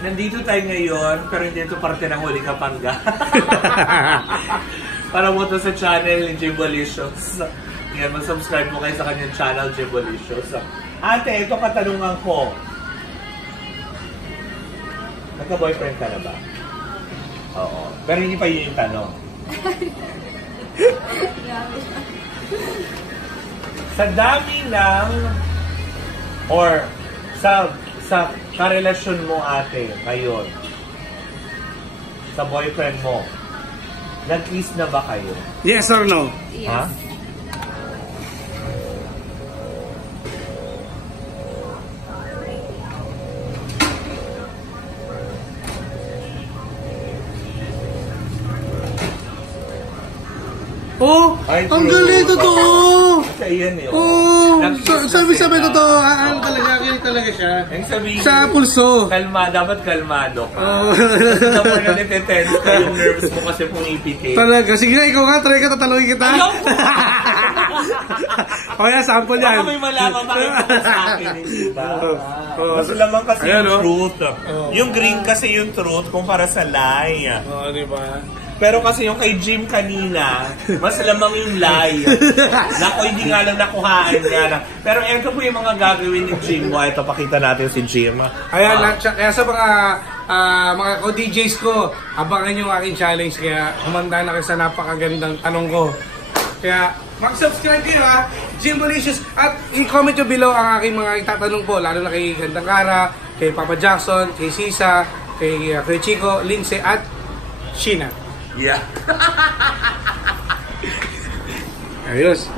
Nandito tayo ngayon, pero hindi ito parte ng Huli Kapanga. Para mo ito sa channel ni Jimbolicious. Yan, mag-subscribe mo kayo sa kanyang channel, Jimbolicious. Ate, ito katanungan ko. Nagka-boyfriend ka na ba? Oo. Pero hindi pa yun yung tanong. Sa dami ng or sa karelasyon mo ate ngayon sa boyfriend mo, nag-kiss na ba kayo? Yes or no? Yes. Ha? Oh, Ay, ang true. galing, totoo! Kasi yan eh. Oh, Nag-kiss sabi na totoo, sila. talaga, kilig talaga siya. Ang sabihin, Sa pulso. dapat kalmado ka. Oh. Dapat na nitetense ka yung nerves mo kasi pumipikit. Talaga, sige nga, ikaw nga, try ka, tatalungin kita. Ayaw! O yan, sample yan. Baka may malaman bakit ako sa akin, di ba? Oh. Mas lamang kasi Ayan, yung oh. truth. Oh. Yung green kasi yung truth kumpara sa lie. Oo, di ba? Pero kasi yung kay Jim kanina, mas lamang yung lie. Nako, hindi nga lang nakuhaan nga lang. Pero eto po yung mga gagawin ni Jim. Ito, pakita natin si Jim. Ayan, kaya sa mga co-DJs ko, abangan yung aking challenge. Kaya humanda na kayo sa napakagandang tanong ko. Kaya mag-subscribe kayo ha, Jimbolicious. At i-comment nyo below ang aking mga itatanong po. Lalo na kay Gandang Kara, kay Papa Jackson, kay Sisa, kay Chico, Lindsay at Sheena. Yeah. Ayos.